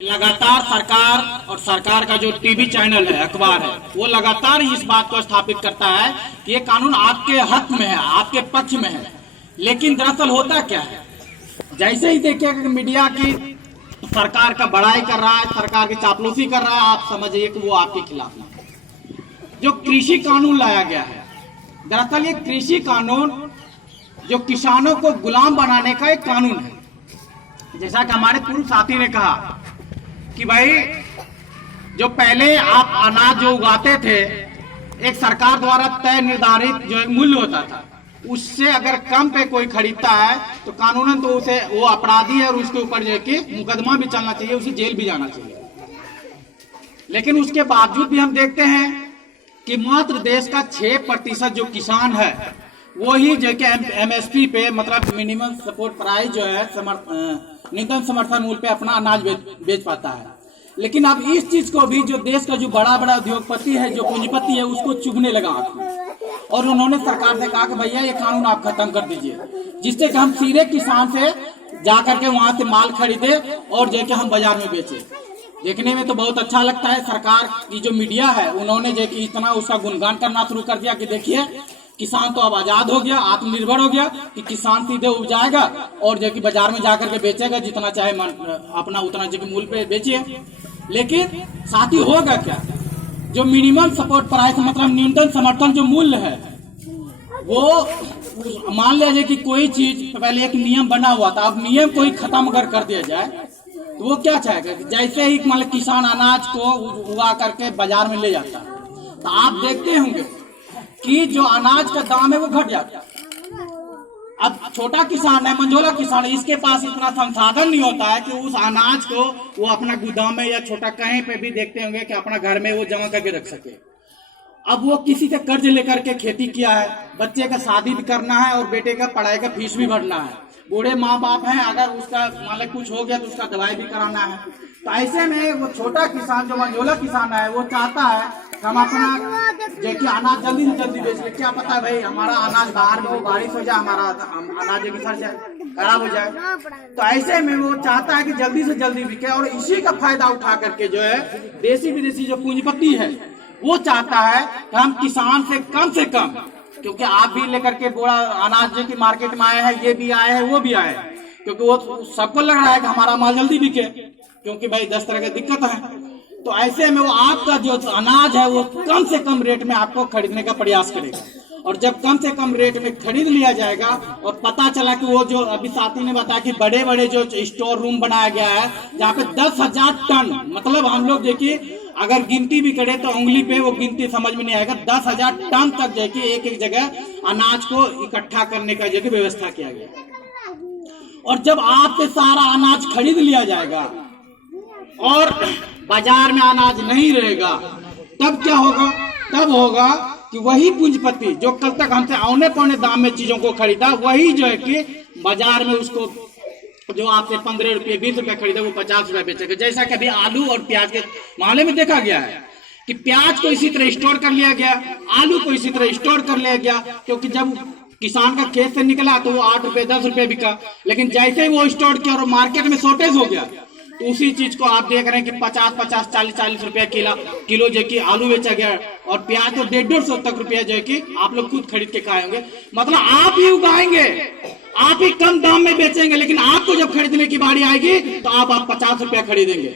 लगातार सरकार और सरकार का जो टीवी चैनल है, अखबार है, वो लगातार इस बात को स्थापित करता है कि ये कानून आपके हक में है, आपके पक्ष में है। लेकिन दरअसल होता क्या है, जैसे ही देखिए कि मीडिया की सरकार का बड़ाई कर रहा है, सरकार की चापलूसी कर रहा है, आप समझिए कि वो आपके खिलाफ है। जो कृषि कानून लाया गया है, दरअसल ये कृषि कानून जो किसानों को गुलाम बनाने का एक कानून है। जैसा कि हमारे पूर्व साथी ने कहा कि भाई जो पहले आप अनाज जो उगाते थे, एक सरकार द्वारा तय निर्धारित जो एक मूल्य होता था, उससे अगर कम पे कोई खरीदता है तो कानूनन तो उसे वो अपराधी है और उसके ऊपर जो है कि मुकदमा भी चलना चाहिए, उसे जेल भी जाना चाहिए। लेकिन उसके बावजूद भी हम देखते हैं कि मात्र देश का 6% जो किसान है वो ही जो कि MSP पे, मतलब मिनिमम सपोर्ट प्राइस जो है, न्यूनतम समर्थन मूल्य पे अपना अनाज बेच पाता है। लेकिन अब इस चीज को भी जो देश का जो बड़ा बड़ा उद्योगपति है, जो पूंजीपति है, उसको चुभने लगा और उन्होंने सरकार से कहा कि भैया ये कानून आप खत्म कर दीजिए, जिससे कि हम सीधे किसान से जाकर के वहां से माल खरीदे और जो कि हम बाजार में बेचे। देखने में तो बहुत अच्छा लगता है। सरकार की जो मीडिया है, उन्होंने जो कि इतना उसका गुणगान करना शुरू कर दिया कि देखिए किसान तो अब आजाद हो गया, आत्मनिर्भर हो गया, कि किसान सीधे उपजाएगा और जो कि बाजार में जाकर के बेचेगा, जितना चाहे अपना उतना जो कि मूल्य पे बेचिए। लेकिन साथ ही होगा क्या, जो मिनिमम सपोर्ट प्राइस, मतलब न्यूनतम समर्थन जो मूल्य है, वो मान लिया जाए कि कोई चीज पहले एक नियम बना हुआ था, अब नियम को ही खत्म अगर कर दिया जाए तो वो क्या चाहेगा, जैसे ही मतलब किसान अनाज को उगा करके बाजार में ले जाता है तो आप देखते होंगे कि जो अनाज का दाम है वो घट जाता है। अब छोटा किसान है, मंझोला किसान है, इसके पास इतना संसाधन नहीं होता है कि उस अनाज को वो अपना गोदाम में या छोटा कहीं पे भी देखते होंगे कि अपना घर में वो जमा करके रख सके। अब वो किसी से कर्ज लेकर के खेती किया है, बच्चे का शादी भी करना है और बेटे का पढ़ाई का फीस भी भरना है, बूढ़े माँ बाप हैं, अगर उसका मान लो कुछ हो गया तो उसका दवाई भी कराना है। तो ऐसे में वो छोटा किसान जो मंझोला किसान है, वो चाहता है हम अपना जो कि अनाज जल्दी से जल्दी बेच ले। क्या पता है भाई हमारा अनाज बाहर में हो, बारिश हो जाए, हमारा अनाज जो कि सड़ जाए, खराब हो जाए। तो ऐसे में वो चाहता है कि जल्दी से जल्दी बिके और इसी का फायदा उठा करके जो है देशी विदेशी जो पूंजीपति है वो चाहता है कि हम किसान से कम, क्योंकि आप भी लेकर के बोरा अनाज जो कि मार्केट में आए हैं, ये भी आए हैं, वो भी आए हैं, क्योंकि वो सबको लग रहा है कि हमारा माल जल्दी बिके, क्योंकि भाई 10 तरह की दिक्कत है। तो ऐसे में वो आपका जो अनाज है वो कम से कम रेट में आपको खरीदने का प्रयास करेगा। और जब कम से कम रेट में खरीद लिया जाएगा और पता चला कि वो जो अभी साथी ने बताया कि बड़े बड़े जो स्टोर रूम बनाया गया है जहाँ पे 10,000 टन, मतलब हम लोग देखिए अगर गिनती भी करें तो उंगली पे वो गिनती समझ में नहीं आएगा, 10,000 टन तक देखिए एक एक जगह अनाज को इकट्ठा करने का जो व्यवस्था किया गया। और जब आपसे सारा अनाज खरीद लिया जाएगा और बाजार में अनाज नहीं रहेगा, तब क्या होगा, तब होगा कि वही पूंजीपति जो कल तक हमसे औने पौने दाम में चीजों को खरीदा, वही जो है कि बाजार में उसको जो आपसे 15 रुपये 20 रुपये खरीदे वो 50 रुपये बेचेगा। जैसा कि अभी आलू और प्याज के मामले में देखा गया है कि प्याज को इसी तरह स्टोर कर लिया गया, आलू को इसी तरह स्टोर कर लिया गया, क्योंकि जब किसान का खेत से निकला तो वो 8 रुपये 10 रुपये बिका। लेकिन जैसे ही वो स्टोर किया और मार्केट में शॉर्टेज हो गया तो उसी चीज को आप देख रहे हैं कि 50-50 40-40 रुपया किलो जो कि आलू बेचा गया, और प्याज तो 150-150 तक रुपया जो है कि आप लोग खुद खरीद के खाएंगे। मतलब आप ही उगाएंगे, आप ही कम दाम में बेचेंगे, लेकिन आपको जब खरीदने की बारी आएगी तो आप 50 रुपया खरीदेंगे।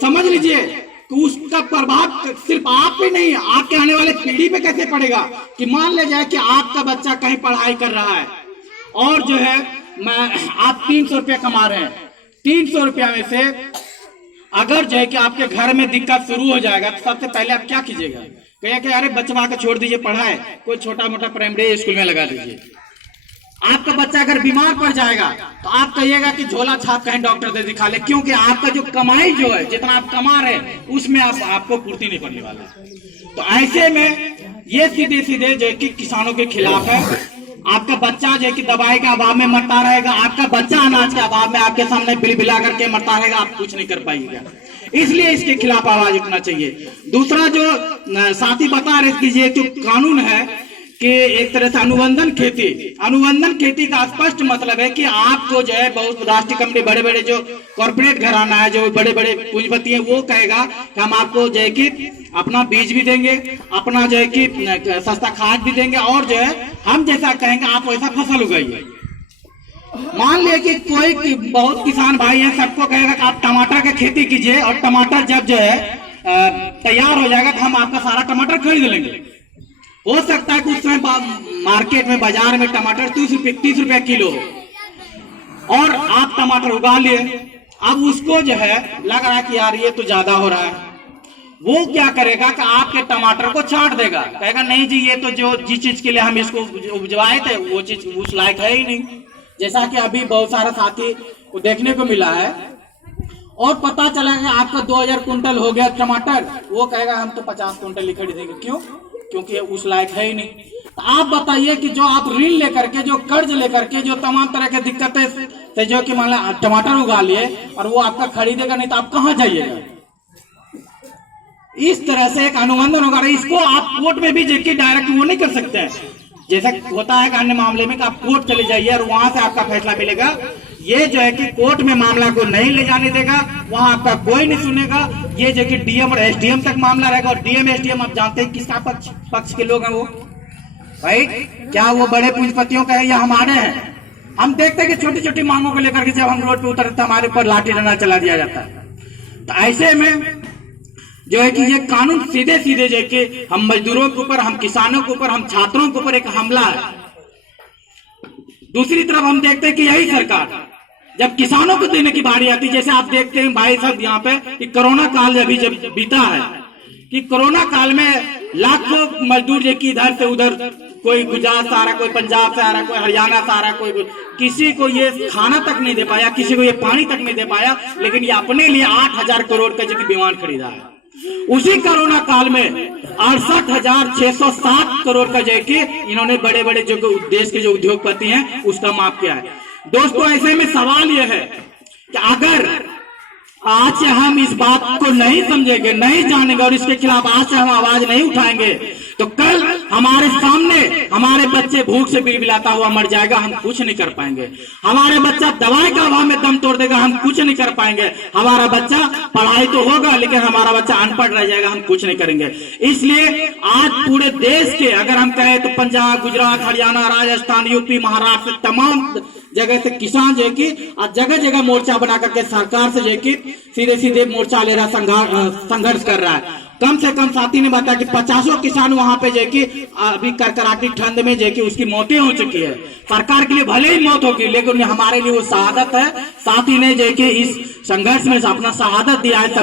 समझ लीजिए कि उसका प्रभाव सिर्फ आप पे नहीं, आपके आने वाले पीढ़ी पे कैसे पड़ेगा। कि मान ले जाए कि आपका बच्चा कहीं पढ़ाई कर रहा है और जो है आप 300 रुपया कमा रहे हैं, 300 रुपया में से अगर जो है कि आपके घर में दिक्कत शुरू हो जाएगा तो सबसे पहले आप क्या कीजिएगा, कहिए कि अरे बचवा के छोड़ दीजिए पढ़ाई, कोई छोटा मोटा प्राइमरी स्कूल में लगा दीजिए। आपका बच्चा अगर बीमार पड़ जाएगा तो आप कहिएगा कि झोला छाप कहीं डॉक्टर से दिखा ले, क्योंकि आपका जो कमाई जो है, जितना आप कमा रहे हैं उसमें आपको पूर्ति नहीं करने वाला। तो ऐसे में ये सीधे सीधे जो है कि किसानों के खिलाफ है। आपका बच्चा जो है कि दवाई के अभाव में मरता रहेगा, आपका बच्चा अनाज के अभाव में आपके सामने बिलबिला करके मरता रहेगा, आप कुछ नहीं कर पाएंगे। इसलिए इसके खिलाफ आवाज उठना चाहिए। दूसरा जो साथी बता रहे कीजिए जो कानून है कि एक तरह से अनुबंधन खेती का स्पष्ट मतलब है कि आपको जो है बहुत राष्ट्रीय कंपनी, बड़े बड़े जो कॉर्पोरेट घराना है, जो बड़े बड़े पूंजीपति है, वो कहेगा कि हम आपको जो है कि अपना बीज भी देंगे, अपना जो है कि सस्ता खाद भी देंगे, और जो है हम जैसा कहेंगे आप वैसा फसल उगाइए। मान लिया कि कोई बहुत किसान भाई है, सबको कहेगा कि आप टमाटर की खेती कीजिए, और टमाटर जब जो है तैयार हो जाएगा तो हम आपका सारा टमाटर खरीद लेंगे। हो सकता है कि उस समय मार्केट में, बाजार में टमाटर 30 रुपए किलो, और आप टमाटर उगा लिए। अब उसको जो है लग रहा है कि यार ये तो ज्यादा हो रहा है, वो क्या करेगा कि आपके टमाटर को छांट देगा, कहेगा नहीं जी ये तो जो जिस चीज के लिए हम इसको उपजवाए थे वो चीज उस लायक है ही नहीं। जैसा कि अभी बहुत सारा साथी को देखने को मिला है, और पता चला कि आपका 2000 कुंटल हो गया टमाटर, वो कहेगा हम तो 50 कुंटल ही खरीदेंगे। क्यों? क्योंकि उस लायक है ही नहीं। तो आप बताइए कि जो आप ऋण लेकर के, जो कर्ज लेकर के, जो तमाम तरह के दिक्कतें से जो कि मान लो टमाटर उगा लिए और वो आपका खरीदेगा नहीं, तो आप कहाँ जाइएगा? इस तरह से एक अनुबंधन होगा। इसको आप कोर्ट में भी जाके डायरेक्ट वो नहीं कर सकते हैं, जैसा होता है अन्य मामले में कि आप कोर्ट चले जाइए और वहां से आपका फैसला मिलेगा। ये जो है कि कोर्ट में मामला को नहीं ले जाने देगा, वहां आपका कोई नहीं सुनेगा। ये जो कि डीएम और एसडीएम तक मामला रहेगा, और डीएम एसडीएम आप जानते हैं किसका पक्ष के लोग हैं वो भाई? क्या वो बड़े पूंजीपतियों का है या हमारे हैं? हम देखते हैं कि छोटी छोटी मांगों को लेकर के जब हम रोड पे उतरते हैं हमारे ऊपर लाठी डंडा चला दिया जाता है। तो ऐसे में जो है कि ये कानून सीधे सीधे जो है कि हम मजदूरों के ऊपर, हम किसानों के ऊपर, हम छात्रों के ऊपर एक हमला है। दूसरी तरफ हम देखते हैं कि यही सरकार जब किसानों को देने की बारी आती, जैसे आप देखते हैं भाई साहब यहाँ पे कि कोरोना काल अभी जब बीता है, कि कोरोना काल में लाखों मजदूर जो कि इधर से उधर, कोई गुजरात से आ रहा, कोई पंजाब से आ रहा, कोई हरियाणा से आ रहा, कोई किसी को ये खाना तक नहीं दे पाया, किसी को ये पानी तक नहीं दे पाया, लेकिन ये अपने लिए 8000 करोड़ का जो कि विमान खरीदा है। उसी कोरोना काल में 68,607 करोड़ का जो कि इन्होंने बड़े बड़े जो देश के जो उद्योगपति हैं उसका माफ किया है। दोस्तों ऐसे में सवाल यह है कि अगर आज से हम इस बात को नहीं समझेंगे, नहीं जानेंगे और इसके खिलाफ आज से हम आवाज नहीं उठाएंगे, तो कल हमारे सामने हमारे बच्चे भूख से बिलबिलाता हुआ मर जाएगा, हम कुछ नहीं कर पाएंगे। हमारे बच्चा दवाई का अभाव में दम तोड़ देगा, हम कुछ नहीं कर पाएंगे। हमारा बच्चा पढ़ाई तो होगा लेकिन हमारा बच्चा अनपढ़ रह जाएगा, हम कुछ नहीं करेंगे। इसलिए आज पूरे देश के अगर हम कहें तो पंजाब, गुजरात, हरियाणा, राजस्थान, यूपी, महाराष्ट्र, तमाम जगह से किसान जो है कि जगह जगह मोर्चा बना करके सरकार से जो है कि सीधे सीधे मोर्चा ले रहा, संघर्ष कर रहा है। कम से कम साथी ने बताया कि 50 किसान वहां पे जो है कि अभी करकराती ठंड में जो है कि उसकी मौतें हो चुकी है। सरकार के लिए भले ही मौत होगी लेकिन हमारे लिए वो शहादत है। साथी ने जो है कि इस संघर्ष में अपना शहादत दिया है।